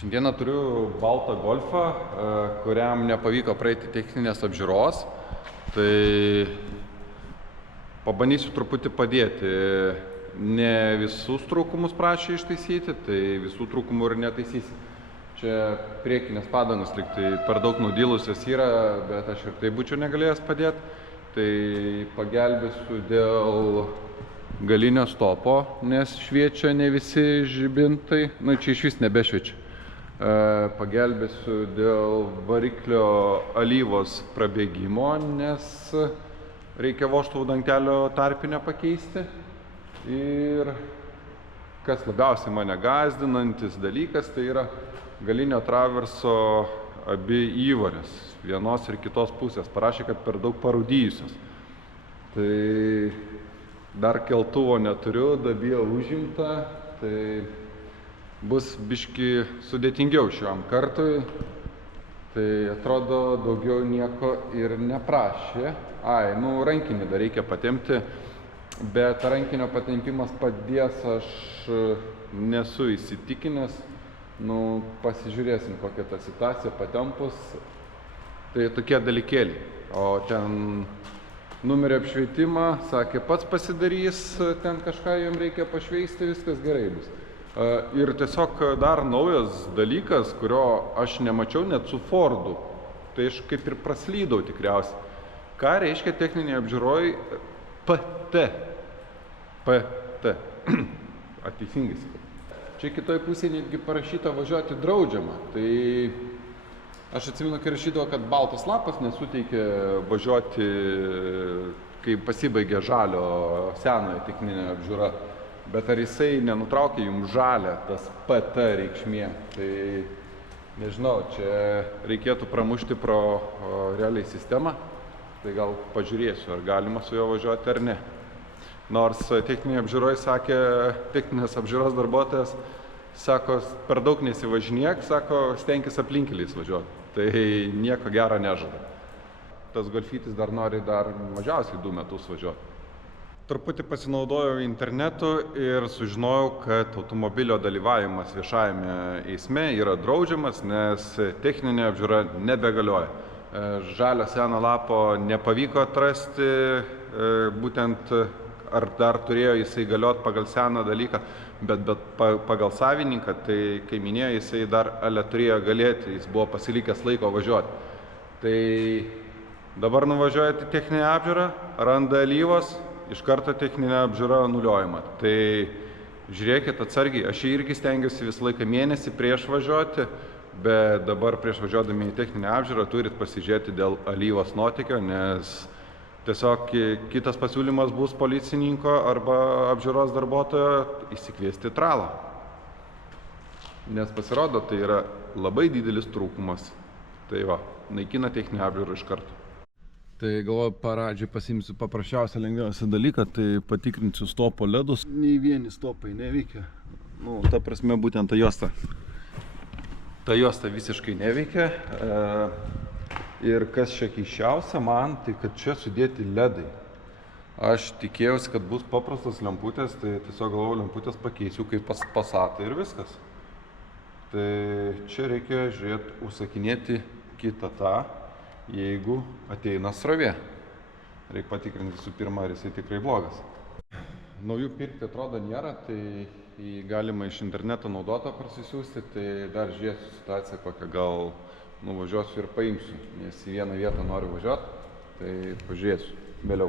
Šiandieną turiu baltą Golfą, kuriam nepavyko praeiti techninės apžiūros. Tai pabandysiu truputį padėti. Ne visus trūkumus prašė ištaisyti, tai visų trūkumų ir netaisysi. Čia priekinės padangos liktai per daug nudilusios yra, bet aš ir tai būčiau negalėjęs padėti. Tai pagelbėsiu dėl galinio stopo, nes šviečia ne visi žibintai, čia iš vis nebešviečia. Pagelbėsiu dėl variklio alyvos prabėgimo, nes reikia vožtuvų dangtelio tarpinę pakeisti. Ir kas labiausiai mane gąsdinantis dalykas, tai yra galinio traverso abi įvorės, vienos ir kitos pusės. Parašė, kad per daug parūdijusios. Tai dar keltuvo neturiu, dabija užimta, tai bus biški sudėtingiau šiam kartui. Tai atrodo daugiau nieko ir neprašė. Rankinį dar reikia patempti. Bet rankinio patempimas padės, aš nesu įsitikinęs. Pasižiūrėsim, kokia ta situacija patempus. Tai tokie dalykėliai. O ten numerio apšvietimą, sakė, pats pasidarys, ten kažką jam reikia pašveisti, viskas gerai bus. Ir tiesiog dar naujas dalykas, kurio aš nemačiau net su Fordu. Tai aš kaip ir praslydau tikriausiai. Ką reiškia techninė apžiūroj PT? PT. Teisingai sakau. Čia kitoj pusėje netgi parašyta važiuoti draudžiama. Tai aš atsimenu, kai rašydavo, kad baltas lapas nesuteikia važiuoti, kai pasibaigė žalio senojo techninė apžiūra. Bet ar jisai nenutraukė jums žalę, tas PT reikšmė? Tai nežinau, čia reikėtų pramušti pro realiai sistemą. Tai gal pažiūrėsiu, ar galima su juo važiuoti ar ne. Nors techninė apžiūroje sakė, techninės apžiūros darbuotojas, sako, per daug nesivažinėk, sako, stenkis aplinkeliais važiuoti. Tai nieko gero nežada. Tas Golfytis dar nori mažiausiai 2 metus važiuoti. Truputį pasinaudojau internetu ir sužinojau, kad automobilio dalyvavimas viešajame eisme yra draudžiamas, nes techninė apžiūra nebegalioja. Žalio seno lapo nepavyko atrasti, būtent ar dar turėjo jisai galioti pagal seną dalyką, bet pagal savininką, tai kai minėjo, jisai dar turėjo galėti, jis buvo pasilikęs laiko važiuoti. Tai dabar nuvažiuojate į techninę apžiūrą, randa alyvos, iš karto techninė apžiūra nuliojama. Tai žiūrėkit atsargiai, aš irgi stengiuosi visą laiką mėnesį prieš važiuoti, bet dabar prieš važiuodami į techninę apžiūrą turit pasižiūrėti dėl alyvos nuotėkio, nes tiesiog kitas pasiūlymas bus policininko arba apžiūros darbuotojo įsikviesti tralą. Nes pasirodo, tai yra labai didelis trūkumas. Tai naikina techninę apžiūrą iš karto. Tai galvoju, pradžiai pasimsiu paprasčiausią lengviausią dalyką, tai patikrinsiu stopo ledus. Nei vieni stopai neveikia. Ta prasme, būtent ta juosta. Ta juosta visiškai neveikia. Ir kas čia keisčiausia man, tai kad čia sudėti ledai. Aš tikėjausi, kad bus paprastos lemputės, tai tiesiog galvoju, lemputės pakeisiu kaip Passatą ir viskas. Tai čia reikia žiūrėti, užsakinėti kitą tą, jeigu ateina srovė. Reikia patikrinti visų pirma, ar jisai tikrai blogas. Naujų pirkti atrodo nėra, tai galima iš interneto naudotą parsisiųsti, tai dar žiūrėsiu situaciją kokią, gal nuvažiuosiu ir paimsiu, nes į vieną vietą noriu važiuoti, tai pažiūrėsiu vėliau.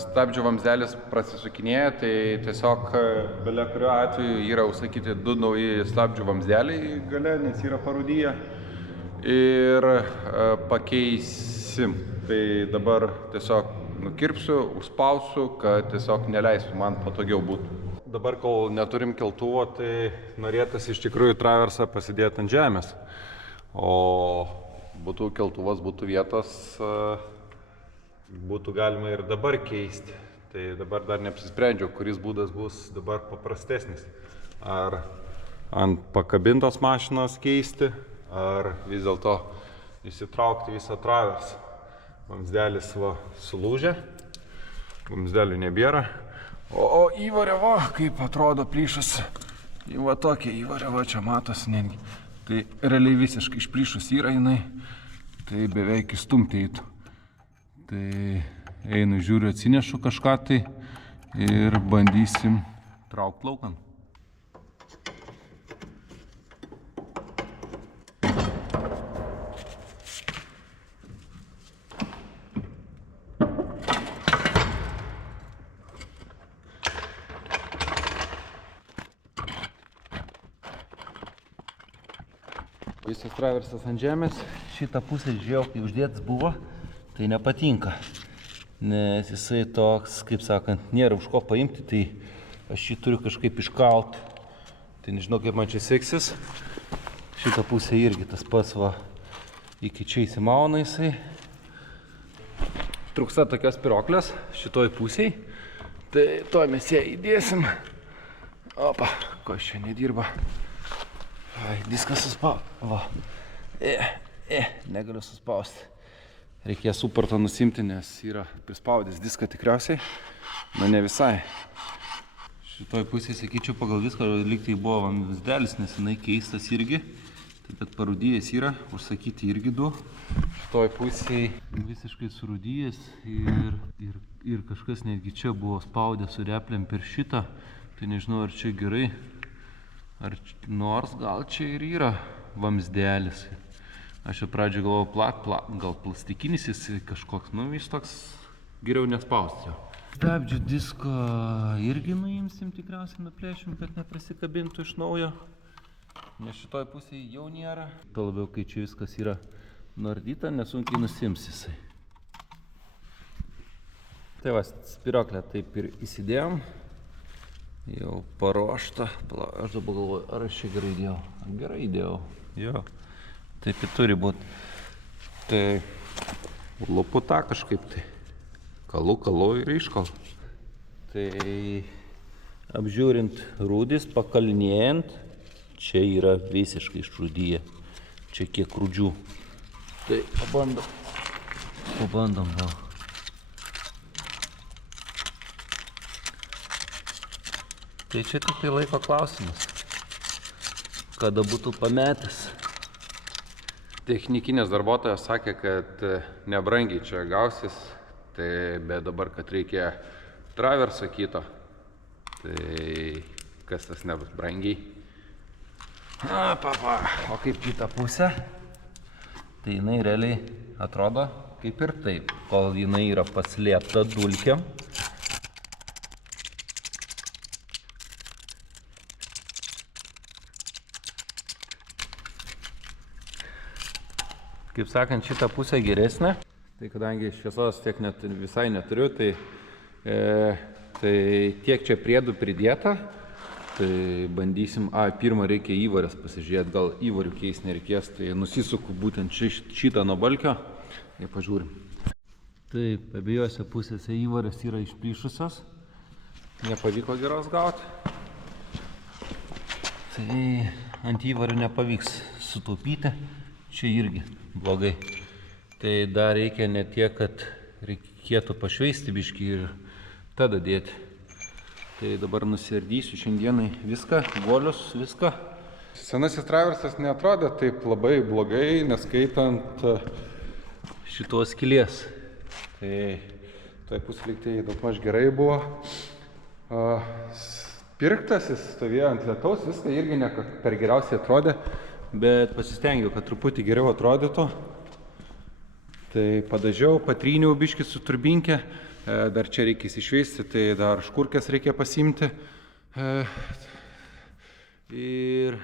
Stabdžių vamzdelis prasisukinėja, tai tiesiog bele kuriuo atveju yra užsakyti 2 nauji stabdžių vamzdeliai gale, nes yra parūdiję. Ir pakeisim. Tai dabar tiesiog nukirpsiu, užspausiu, kad tiesiog neleisiu, man patogiau būtų. Dabar, kol neturim keltuvo, tai norėtųsi iš tikrųjų traversą pasidėti ant žemės. O būtų keltuvas, būtų vietos, būtų galima ir dabar keisti. Tai dabar dar neapsisprendžiau, kuris būdas bus dabar paprastesnis. Ar ant pakabintos mašinos keisti, ar vis dėlto įsitraukti visą traversą. Vamzdelis sulūžė, vamzdelių nebėra. O įvarė kaip atrodo plyšas. Va tokia įvarė, va čia matosi netgi. Tai realiai visiškai išplyšus yra jinai, tai beveik įstumti eitų. Tai einu, žiūriu, atsinešu kažką tai ir bandysim traukti laukan. Visas traversas ant žemės, šitą pusę žiūrėjau, kai uždėtas buvo, tai nepatinka, nes jisai toks, kaip sakant, nėra už ko paimti, tai aš jį turiu kažkaip iškalt, tai nežinau, kaip man čia seksis. Šitą pusę irgi tas pats va, iki čia įsimauna jisai. Trūksta tokios spiroklės šitoj pusėj, tai to mes ją įdėsim. Opa, ko čia nedirba. Diskas suspausti. Va. Negaliu suspausti. Reikės suportą nusimti, nes yra prispaudęs diską tikriausiai. Na, ne visai. Šitoj pusėje, sakyčiau, pagal viską lygtai buvo vamzdelis, nes jinai keistas irgi. Taip pat parūdijęs yra, užsakyti irgi du. Šitoj pusėje visiškai surūdijęs ir kažkas netgi čia buvo spaudęs su replėm per šitą. Tai nežinau, ar čia gerai. Nors gal čia ir yra vamzdelis. Aš jau pradžioje galvojau gal plastikinis jis kažkoks, nu vis toks geriau nespausti jo. Stabdžių disko irgi nuimsim, tikriausiai nuplėšim, kad neprasikabintų iš naujo. Nes šitoj pusėje jau nėra. Tuo labiau, kai čia viskas yra nuardyta, nesunkiai nusims jisai. Tai va, spiroklę taip ir įsidėjom. Jau paruošta. Aš dabar galvoju, ar aš čia gerai įdėjau. Gerai įdėjau. Jo. Taip ir turi būti. Tai lupu tą kažkaip tai. Kalu ir iškal. Tai apžiūrint rūdis, pakalinėjant, čia yra visiškai išrūdyje. Čia kiek rūdžių. Tai pabandom gal. Tai čia tik tai laiko klausimas, kada būtų pametęs. Technikinės darbuotojas sakė, kad nebrangiai čia gausis, tai bet dabar, kad reikia traverso kito, tai kas tas nebus brangiai. O kaip kitą pusę, tai jinai realiai atrodo kaip ir taip, kol jinai yra paslėpta dulkėm. Kaip sakant, šitą pusę geresnė, tai kadangi šviesos tiek visai neturiu, tai tiek čia priedų pridėta, tai bandysim, pirmą reikia įvarės pasižiūrėti, gal įvarių keis nereikės, tai nusisuku būtent šitą nuo balkio ir pažiūrim. Taip, abiejose pusėse įvarės yra išplyšusios, nepavyko geros gauti, tai ant įvarių nepavyks sutaupyti. Čia irgi blogai. Tai dar reikia ne tiek, kad reikėtų pašveisti biškį ir tada dėti. Tai dabar nusiardysiu šiandienai viską, guolius, viską. Senasis traversas neatrodė taip labai blogai, neskaitant šitos skylės. Tai toj pusliktai daugmaž gerai buvo. Pirktas, jis stovėjo ant lietaus, viską irgi ne per geriausiai atrodė. Bet pasistengiau, kad truputį geriau atrodytų. Tai padažiau, patryniau biškį su turbinkė. Dar čia reikia įsišveisti, tai dar škurkės reikia pasimti. Ir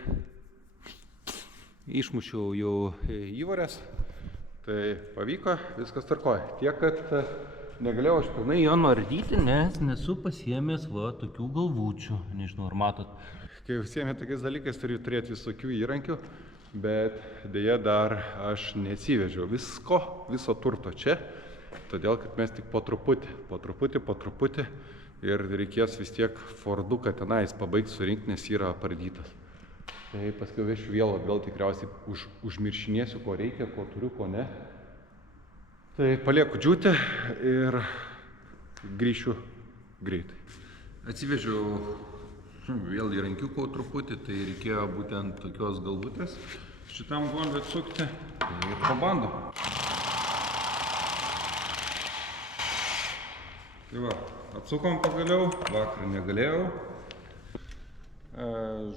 išmušiau jau įvarės. Tai pavyko, viskas tvarkoja. Tiek, kad negalėjau aš pilnai jo nuardyti, nes nesu pasiėmęs va tokių galvučių. Nežinau, ar matot. Kai užsiėmė tokiais dalykais, turiu turėti visokių įrankių, bet dėja dar aš neatsivežiau viso turto čia, todėl kad mes tik po truputį ir reikės vis tiek Forduką tenais pabaigti surinkti, nes yra apardytas. Tai paskui vešiu vėl atgal, tikriausiai užmiršinėsiu, ko reikia, ko turiu, ko ne. Tai palieku džiūti ir grįšiu greitai. Atsivežiau Vėl įrankiukau truputį, tai reikėjo būtent tokios galvutės šitam guoliui atsukti. Tai ir pabandom. Tai va, atsukom pagaliau, vakar negalėjau.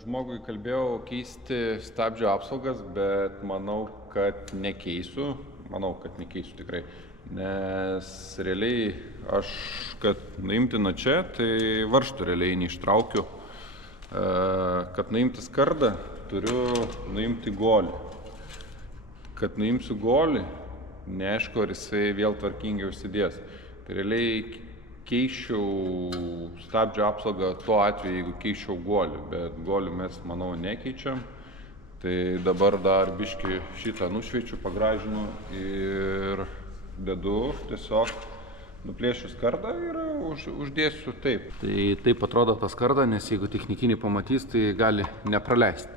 Žmogui kalbėjau keisti stabdžio apsaugas, bet manau, kad nekeisiu. Tikrai. Nes realiai aš, kad nuimti nuo čia, tai varžtų realiai neištraukiu. Kad nuimti skardą, turiu nuimti guolį. Kad nuimsiu guolį, neaišku, ar jisai vėl tvarkingai užsidės. Tai realiai keiščiau stabdžio apsaugą tuo atveju, jeigu keiščiau guolį, bet guolį mes, manau, nekeičiam. Tai dabar dar biškį šitą nušveičiu, pagražinu ir dedu tiesiog nuplėšiu skardą ir uždėsiu taip. Tai taip atrodo ta skarda, nes jeigu technikiniai pamatys, tai gali nepraleisti.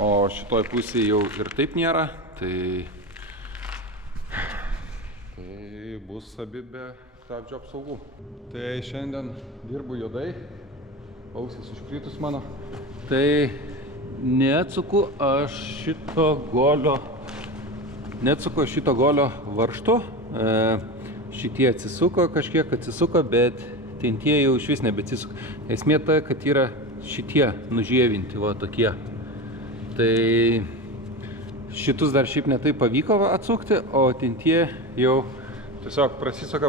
O šitoj pusėje jau ir taip nėra, tai bus abi be stabdžio apsaugų. Tai šiandien dirbu juodai, ausis užkritus mano. Tai neatsuku aš šito golio varžtų. Šitie atsisuko, bet tie jau iš vis nebeatsisuko. Esmė ta, kad yra šitie nužievinti, va tokie. Tai šitus dar šiaip netai pavyko atsukti, o tie jau tiesiog prasisuka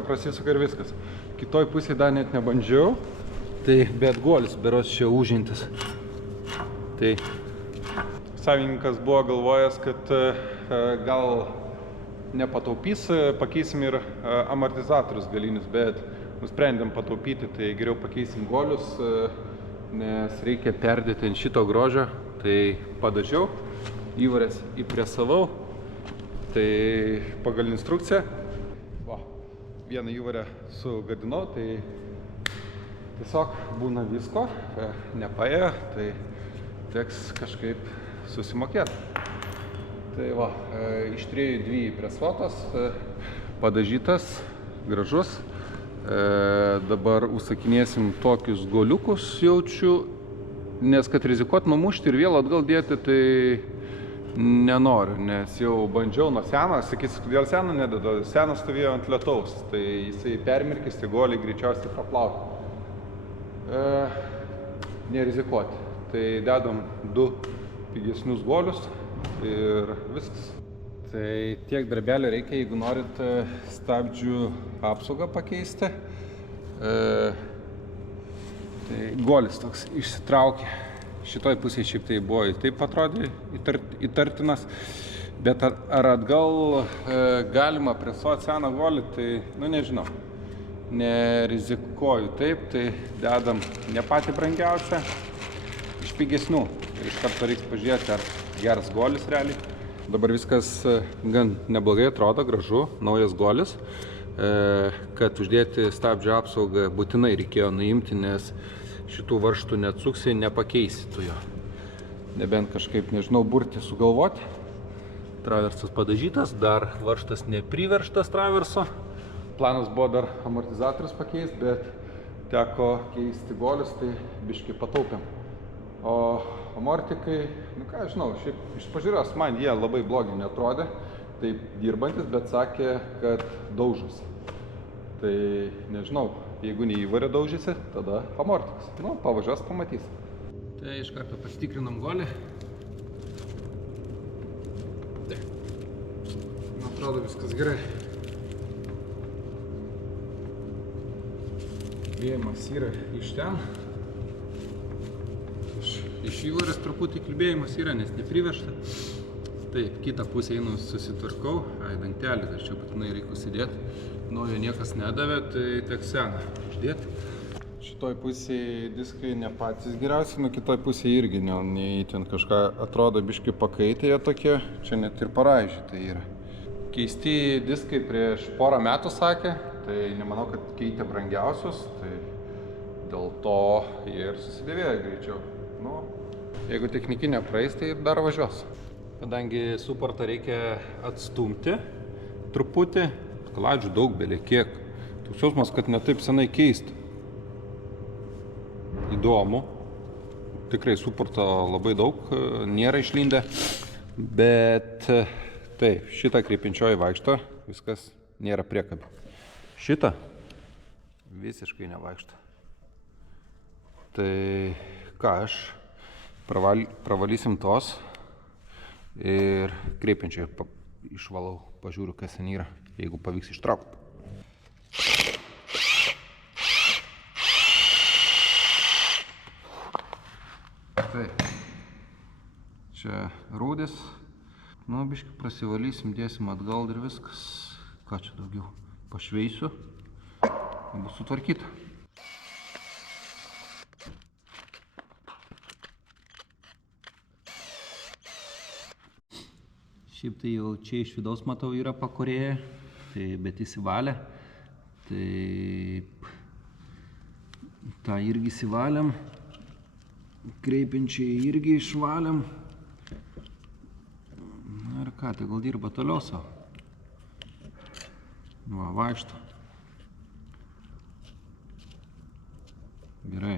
ir viskas. Kitoj pusėje dar net nebandžiau, tai bet guolis beros čia užintis. Tai savininkas buvo galvojęs, kad gal nepataupys, pakeisim ir amortizatorius galinius, bet nusprendėm pataupyti, tai geriau pakeisim guolius, nes reikia perdėti ant šito grožio. Tai padažiau, įvarės įpresavau, tai pagal instrukciją. Va, vieną įvarę sugadinau, tai tiesiog būna visko, nepaėjo, tai teks kažkaip susimokėti. Tai va, iš 3 įpresuotas, padažytas, gražus. Dabar užsakinėsim tokius guoliukus, jaučiu, nes kad rizikuot numušti ir vėl atgal dėti, tai nenoriu, nes jau bandžiau nuo seno, sakysiu, kodėl seno nededu, senas stovėjo ant lietaus, tai jisai permirkis, tai guoliai greičiausiai praplauti. Nerizikuoti. Tai dedam 2 pigesnius guolius ir viskas. Tai tiek darbelio reikia, jeigu norit stabdžių apsaugą pakeisti. Tai guolis toks išsitraukė. Šitoj pusėje šiaip tai buvo, taip atrodė įtartinas. Bet ar atgal galima presuoti seną guolį, tai nežinau. Nerizikuoju taip, tai dedam ne patį brangiausią, iš pigesnių. Iš karto reiks pažiūrėti, ar geras guolis realiai. Dabar viskas gan neblogai atrodo, gražu, naujas guolis. Kad uždėti stabdžio apsaugą būtinai reikėjo nuimti, nes šitų varžtų neatsuksi, nepakeisi tu jo. Nebent kažkaip, nežinau, burti sugalvoti. Traversas padažytas, dar varžtas nepriverštas traverso. Planas buvo dar amortizatorius pakeisti, bet teko keisti guolius, tai biškį pataupėm. O amortikai, ką žinau, šiaip iš pažiūros man jie labai blogi netrodė, taip dirbantis, bet sakė, kad daužosi. Tai nežinau, jeigu ne įvarė daužysi, tada amortikas. Pavažiuos, pamatys. Tai iš karto pasitikrinam guolį. Taip. Atrodo viskas gerai. Klibėjimas yra iš ten. Iš įvarės truputį klibėjimas yra, nes neprivežta. Taip, kitą pusę einu susitvarkau. Dantelį dar čia būtinai reikia užsidėti. Naujo niekas nedavė, tai teks seną uždėti. Šitoj pusėje diskai ne patys geriausiai, kitoj pusėje irgi nei ten kažką atrodo biškai pakaitė jie tokie. Čia net ir paraižyta yra. Keisti diskai prieš porą metų sakė, tai nemanau, kad keitė brangiausius, tai dėl to jie ir susidėvėjo greičiau. Jeigu technikinė praeis, tai dar važiuos. Kadangi suportą reikia atstumti truputį, kaladžių daug belė kiek. Toks jausmas, kad ne taip senai keisti. Įdomu. tikrai suporto labai daug, nėra išlindę, bet taip, šitą kreipinčioji vaikšto, viskas nėra priekabių. Šitą visiškai nevaikšto. Tai ką, aš pravalysim tos ir kreipinčioji išvalau, pažiūriu, kas ten yra, jeigu pavyks ištraukti. Taip, čia rūdis, nu, biškai prasivalysim, dėsim atgal ir viskas. Ką čia daugiau? Pašveisiu, bus sutvarkyta. Šiaip tai jau čia iš vidaus matau yra pakorėję, tai bet įsivalę. Taip, tą irgi įsivalėm, kreipinčiai irgi išvalėm. Na ir ką, tai gal dirba toliau savo. Va, vaikšto. Gerai,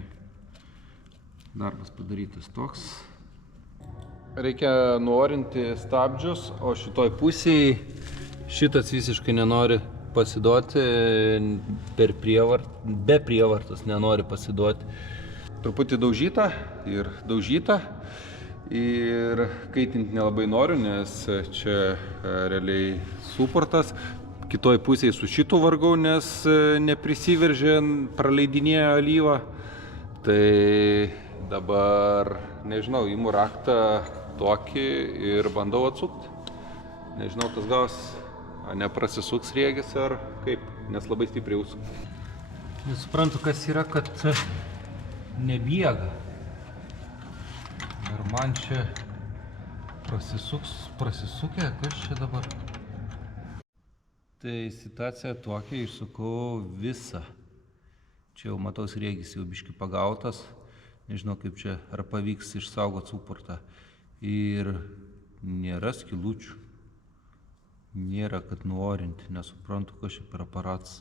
darbas padarytas toks. Reikia nuorinti stabdžius, o šitoj pusėje šitas visiškai nenori pasiduoti, be prievartos nenori pasiduoti. Truputį daužyta ir kaitinti nelabai noriu, nes čia realiai suportas. Kitoj pusėje su šitu vargau, nes neprisiveržė, praleidinėjo alyvą. Tai dabar, nežinau, imu raktą tokį ir bandau atsukti. Nežinau, tas gaus, neprasisuks riegis ar kaip, nes labai stipriai užsuka. Nesuprantu, kas yra, kad nebiega. Ir man čia prasisukę, kas čia dabar? Tai situacija tokia, išsukau visą. Čia jau matos riegis jau biški pagautas. Nežinau, kaip čia, ar pavyks išsaugoti suportą. Ir nėra skylučių. Nėra, kad nuorinti. Nesuprantu, kas čia per aparatas.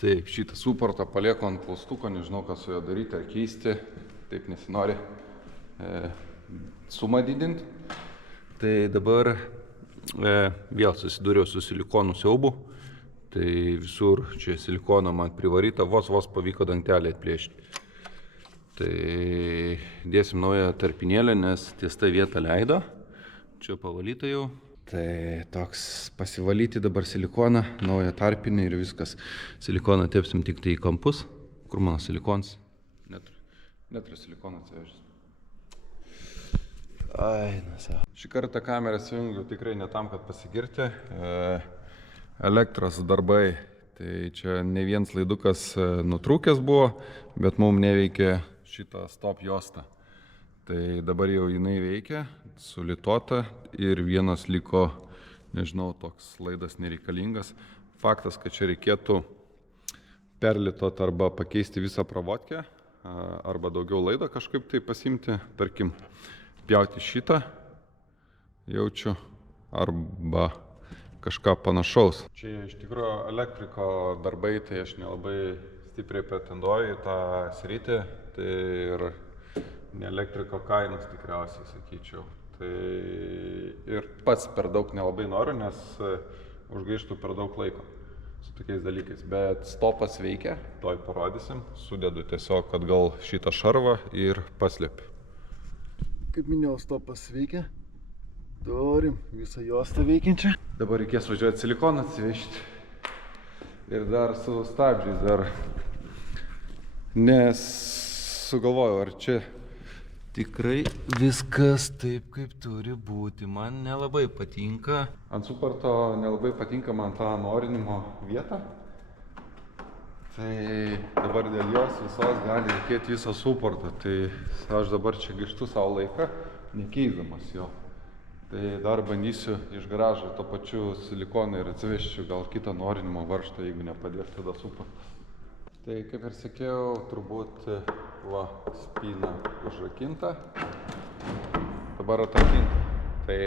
Taip, šitą suportą palieku ant klaustuko, nežinau, ką su juo daryti ar keisti. Taip nesinori sumą didinti. Tai dabar vėl susidūriau su silikonų siaubu. Tai visur čia silikono man privaryta, vos pavyko dangtelį atplėšti. Tai dėsim naują tarpinėlę, nes ties tą vietą leido. Čia pavalyta jau. Tai toks pasivalyti dabar silikoną, naują tarpinį ir viskas. Silikoną tepsim tik tai į kampus. Kur mano silikonas? Neturiu silikoną atsivežęs. Ai, nasa. Šį kartą kamerą sujungiu tikrai ne tam, kad pasigirti. Elektros darbai. Tai čia ne vienas laidukas nutrūkęs buvo, bet mums neveikė šitą stop juostą. Tai dabar jau jinai veikia, sulituota ir vienas liko, nežinau, toks laidas nereikalingas. Faktas, kad čia reikėtų perlitot arba pakeisti visą pravodkę, arba daugiau laidą kažkaip tai pasimti, tarkim, pjauti šitą, jaučiu, arba kažką panašaus. Čia iš tikrųjų elektriko darbai, tai aš nelabai stipriai pretenduoju į tą sritį, tai ir ne elektriko kainos tikriausiai, sakyčiau. Tai ir pats per daug nelabai noriu, nes užgaištų per daug laiko su tokiais dalykais. Bet stopas veikia, toj parodysim, sudedu tiesiog atgal šitą šarvą ir paslėpiu. Kaip minėjau, stopas veikia. Turim visą juostą veikiančią. Dabar reikės važiuoti silikoną atsivežti. Ir dar su stabdžiais dar. Nes sugalvojau, ar čia tikrai viskas taip, kaip turi būti. Man nelabai patinka. Ant suporto nelabai patinka man tą nuorinimo vietą. Tai dabar dėl jos visos gali reikėti viso suporto. Tai aš dabar čia gaištu savo laiką, nekeisdamas jo. Tai dar bandysiu iš garažo to pačiu silikoną ir atsivežčiau gal kitą nuorinimo varžtą, jeigu nepadės tada suportas. Tai kaip ir sakiau, turbūt va, spyna užrakinta, dabar atrakinta. Tai,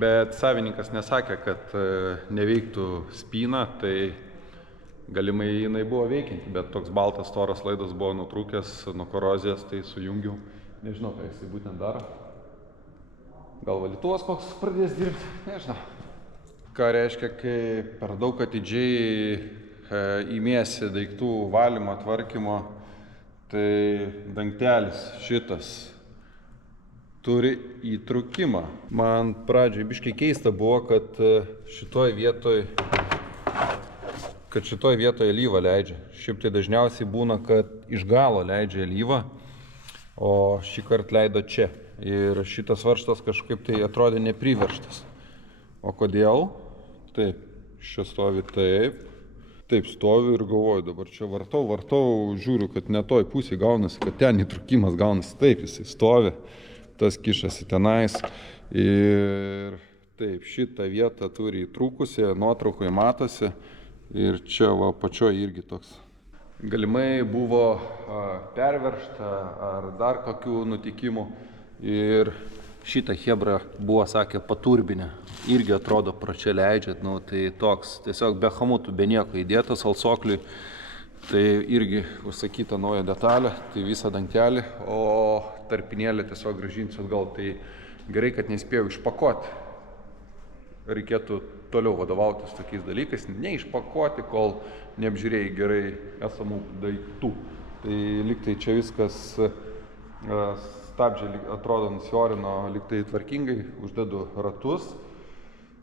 bet savininkas nesakė, kad neveiktų spyna, tai galimai jinai buvo veikianti, bet toks baltas storas laidas buvo nutrūkęs nuo korozijos, tai sujungiau. Nežinau, ką jisai būtent daro. Gal valytuvas koks pradės dirbti, nežinau. Ką reiškia, kai per daug atidžiai įmiesi daiktų valymo, tvarkymo, tai dangtelis šitas turi įtrūkimą. Man pradžiai biškai keista buvo, kad šitoj vietoje alyvą leidžia. Šiaip tai dažniausiai būna, kad iš galo leidžia alyvą, o šį kartą leido čia. Ir šitas varžtas kažkaip tai atrodė nepriverštas. O kodėl? Taip, čia stovi taip. Taip stoviu ir galvoju, dabar čia vartau, žiūriu, kad ne toj pusėje gaunasi, kad ten įtrūkimas gaunasi. Taip, jisai stovi, tas kišasi tenais. Ir taip, šitą vietą turi įtrūkusi, nuotraukoje matosi. Ir čia va pačioje irgi toks. Galimai buvo perveršta ar dar kokių nutikimų. Ir šitą hebrą buvo, sakė, paturbinę. Irgi atrodo pro čia leidžia, tai toks tiesiog be hamutų, be nieko įdėtas alsokliui. Tai irgi užsakyta nauja detalė, tai visą dangtelį, o tarpinėlį tiesiog grąžinsiu atgal. Tai gerai, kad nespėjau išpakuoti. Reikėtų toliau vadovautis tokiais dalykais, neišpakuoti, kol neapžiūrėjai gerai esamų daiktų. Tai liktai čia viskas stabdžiai atrodo nusiorino liktai tvarkingai, uždedu ratus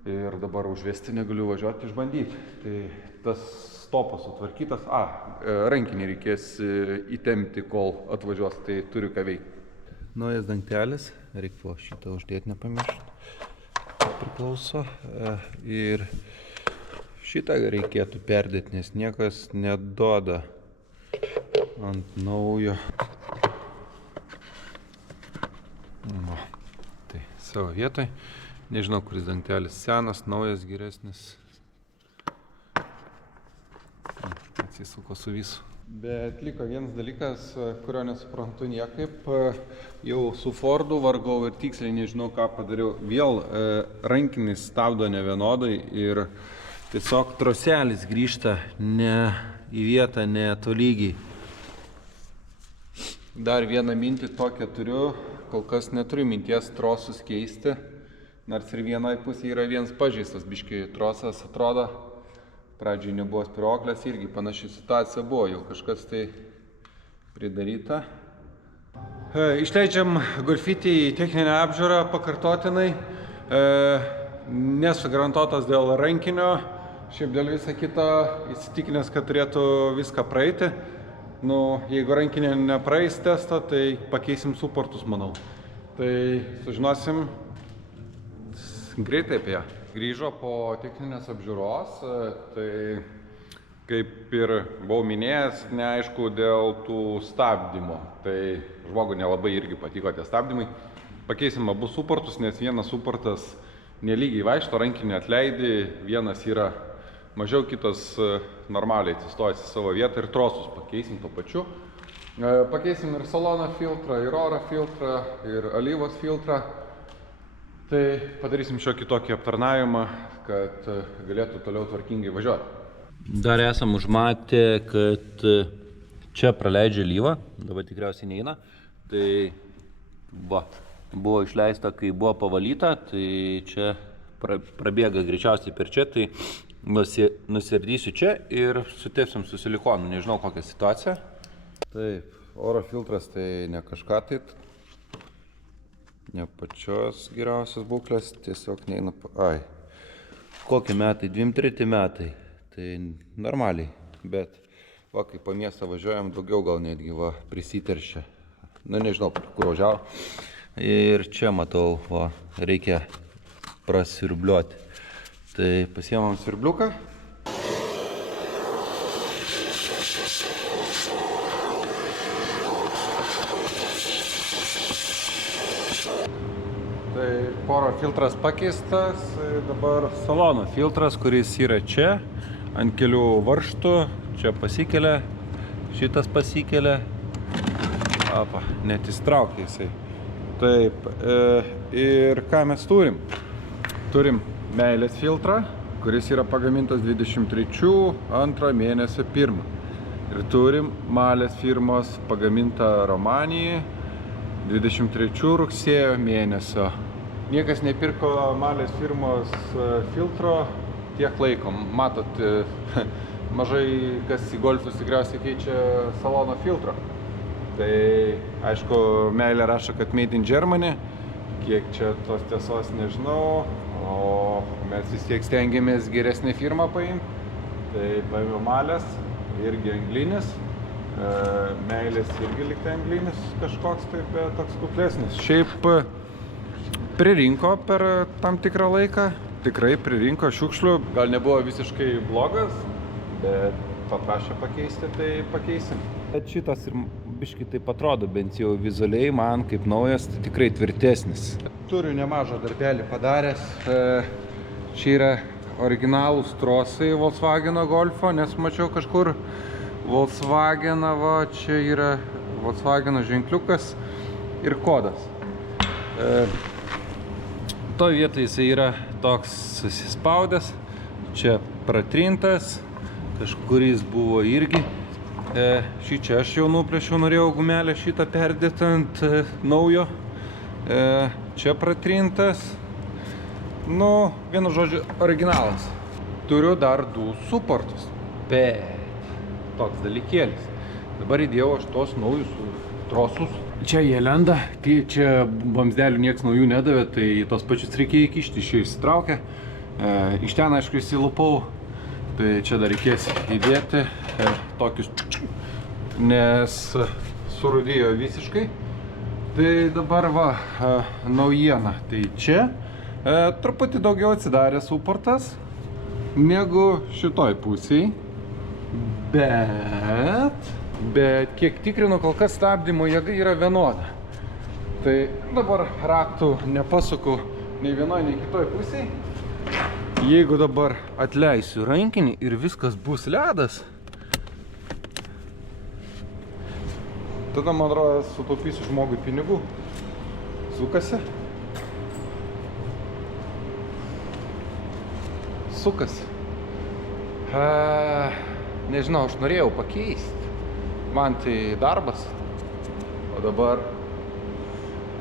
ir dabar užvesti negaliu važiuoti išbandyti. Tai tas stopas sutvarkytas, rankinį reikės įtempti, kol atvažiuos, tai turiu ką veikti. Naujas dangtelis, reikia šitą uždėti nepamiršti, priklauso. Ir šitą reikėtų perdėti, nes niekas neduoda ant naujo. Tai savo vietoj. Nežinau, kuris dangtelis senas, naujas, geresnis. Atsisuko su visu. Bet liko vienas dalykas, kurio nesuprantu niekaip. Jau su Fordu vargau ir tiksliai nežinau, ką padariau. Vėl rankinis stabdo nevienodai ir tiesiog troselis grįžta ne į vietą, ne tolygiai. Dar vieną mintį tokią turiu. Kol kas neturiu minties trosus keisti, nors ir vienai pusėje yra vienas pažeistas biškai trosas, atrodo. Pradžiai nebuvo spiroklės, irgi panaši situacija buvo, jau kažkas tai pridaryta. Išleidžiam Golfitį į techninę apžiūrą pakartotinai. Nesu garantuotas dėl rankinio, šiaip dėl visą kitą įsitikinęs, kad turėtų viską praeiti. Jeigu rankinė nepraeis testą, tai pakeisim suportus, manau. Tai sužinosim greitai apie ją. Grįžo po techninės apžiūros, tai kaip ir buvau minėjęs, neaišku dėl tų stabdymo. Tai žmogui nelabai irgi patiko tie stabdymai. Pakeisim abu suportus, nes vienas suportas nelygiai vaikšto, rankinį atleidai, vienas yra mažiau, kitas normaliai atsistojęs į savo vietą ir trosus pakeisim tuo pačiu. Pakeisim ir salono filtrą, ir oro filtrą, ir alyvos filtrą. Tai padarysim šiokį tokį aptarnavimą, kad galėtų toliau tvarkingai važiuoti. Dar esam užmatę, kad čia praleidžia alyvą, dabar tikriausiai neina. Tai buvo išleista, kai buvo pavalyta, tai čia prabėga greičiausiai per čia, tai nusirdysiu čia ir sutepsim su silikonu, nežinau kokią situaciją. Taip, oro filtras tai ne kažką tai, ne pačios geriausios būklės, tiesiog neina, kokie metai, 23 metai, tai normaliai, bet kai po miestą važiuojam, daugiau gal netgi prisiteršia, nežinau, kur važiavo. Ir čia matau, reikia prasirbliuoti. Tai pasiemam sirbliuką. Tai oro filtras pakeistas, dabar salono filtras, kuris yra čia, ant kelių varžtų, čia pasikelia, šitas pasikelia, net įstraukia jisai. Taip, ir ką mes turim? Turim meilės filtrą, kuris yra pagamintas 23/2 mėnesio 1. Ir turim Malės firmos pagamintą Romanijai 23 rugsėjo mėnesio. Niekas nepirko Malės firmos filtro tiek laiko. Matot, mažai kas į golfus tikriausiai keičia salono filtro. Tai aišku, meilė rašo, kad made in Germany. Kiek čia tos tiesos nežinau, o mes vis tiek stengiamės geresnį firmą paimti. Tai paėmiau Malės, irgi anglinis. Meilės irgi liktai anglinis kažkoks, tai bet toks kuklesnis. Šiaip pririnko per tam tikrą laiką, tikrai pririnko šiukšlių. Gal nebuvo visiškai blogas, bet paprašė pakeisti, tai pakeisim. Bet šitas ir biškai taip atrodo, bent jau vizualiai man kaip naujas, tai tikrai tvirtesnis. Turiu nemažą darbelį padaręs. Čia yra originalūs trosai Volkswageno Golfo, nes mačiau kažkur Volkswageną, va, čia yra Volkswageno ženkliukas ir kodas. To vietoje jisai yra toks susispaudęs, čia pratrintas, kažkuris buvo irgi. Šį čia aš jau nuplėšiau, norėjau gumelę šitą perdėti ant naujo. Čia pratrintas. Nu, vienu žodžiu, originalas. Turiu dar 2 suportus, bet toks dalykėlis. Dabar įdėjau aš tos naujus trosus. Čia jie lenda, kai čia vamzdelių nieks naujų nedavė, tai tos pačius reikėjo įkišti, iš jų įsitraukia. Iš ten, aišku, įsilupau, tai čia dar reikės įdėti tokius, nes surūdėjo visiškai. Tai dabar va, naujiena. Tai čia truputį daugiau atsidarė suportas negu šitoj pusėj. Bet kiek tikrinu, kol kas stabdymo jėga yra vienoda. Tai dabar raktų nepasuku nei vienoj, nei kitoj pusėj. Jeigu dabar atleisiu rankinį ir viskas bus ledas, tada, man atrodo, sutaupysiu žmogui pinigų. Sukasi. Nežinau, aš norėjau pakeisti. Man tai darbas. O dabar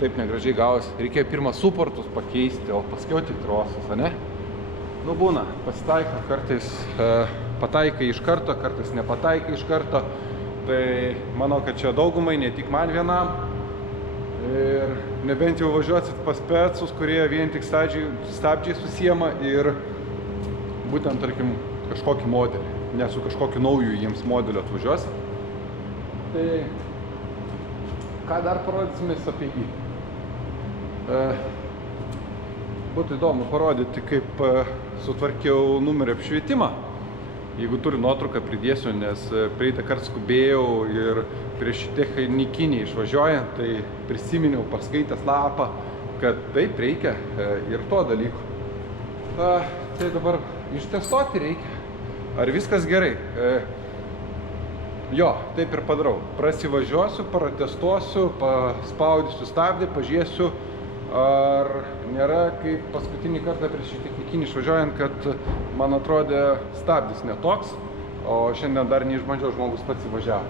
taip negražiai gavosi. Reikėjo pirmą suportus pakeisti, o paskiau tik trosus, ane? Nu, būna, pasitaiko, kartais pataikai iš karto, kartais nepataikai iš karto. Tai manau, kad čia daugumai, ne tik man vienam. Ir nebent jau važiuosit pas specus, kurie vien tik stabdžiai susiema ir būtent, tarkim, kažkokį modelį. Ne su kažkokiu nauju jiems modeliu atvažiuosi. Tai ką dar parodysimės apie jį? Būtų įdomu parodyti, kaip sutvarkiau numerio apšvietimą. Jeigu turiu nuotrauką, pridėsiu, nes praeitą kartą skubėjau ir prieš technikinį išvažiuojant, tai prisiminiau paskaitęs lapą, kad taip reikia ir to dalyko. Tai dabar ištestuoti reikia. Ar viskas gerai? Jo, taip ir padarau. Prasivažiuosiu, pratestuosiu, paspaudysiu stabdį, pažiūrėsiu, ar nėra kaip paskutinį kartą prieš technikinį išvažiuojant, kad man atrodė stabdis netoks, o šiandien dar neišbandžiau, žmogus pats įvažiavo.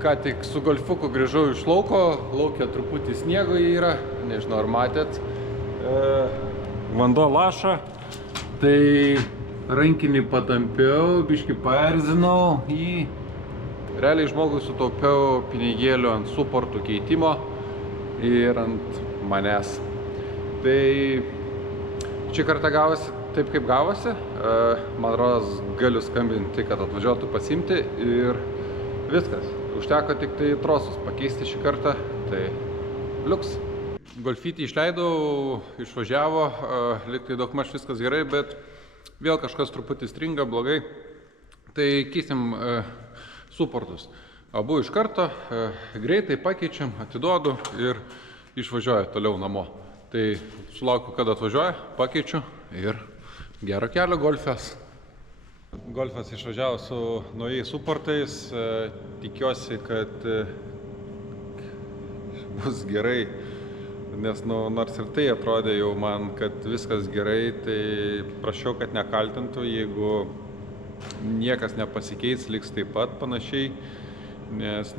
Ką tik su golfuku grįžau iš lauko, lauke truputį sniego yra, nežinau ar matėt. Vanduo laša, tai rankinį patampiau, biškį paerzinau jį. Realiai žmogui sutaupiau pinigėlių ant suportų keitimo ir ant manęs. Tai šį kartą gavosi taip, kaip gavosi. Man rodos, galiu skambinti, kad atvažiuotų pasiimti ir viskas. Užteko tik tai trosus pakeisti šį kartą, tai liuks. Golfytį išleidau, išvažiavo, liktai daugmaž viskas gerai, bet vėl kažkas truputį stringa, blogai. Tai keisim suportus. Abu iš karto, greitai pakeičiam, atiduodu ir išvažiuoju toliau namo. Tai sulaukiu, kada atvažiuoja, pakeičiu ir gero kelio golfas. Golfas išvažiavo su naujais suportais. Tikiuosi, kad bus gerai Nes nors ir tai atrodė jau man, kad viskas gerai, tai prašiau, kad nekaltintų, jeigu niekas nepasikeis, liks taip pat panašiai, nes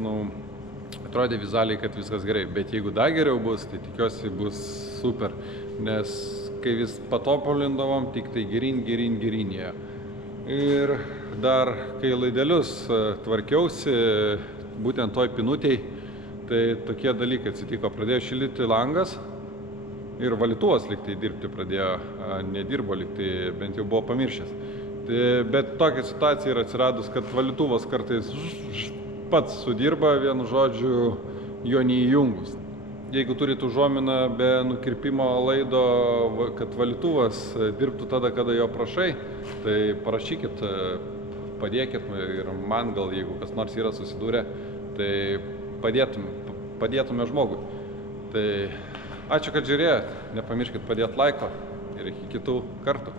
atrodė vizualiai, kad viskas gerai, bet jeigu dar geriau bus, tai tikiuosi bus super, nes kai vis patobulindavom, tik tai geryn jie. Ir dar, kai laidelius tvarkiausi, būtent toj pinutėj, tai tokie dalykai atsitiko, pradėjo šildyti langas ir valytuvas liktai dirbti pradėjo, nedirbo liktai, bent jau buvo pamiršęs. Bet tokia situacija yra atsiradus, kad valytuvas kartais pats sudirba, vienu žodžiu, jo neįjungus. Jeigu turit užuominą be nukirpimo laido, kad valytuvas dirbtų tada, kada jo prašai, tai parašykit, padėkit ir man gal, jeigu kas nors yra susidūrę, tai padėtume žmogui. Tai ačiū, kad žiūrėjot, nepamirškit padėti laiko ir iki kitų kartų.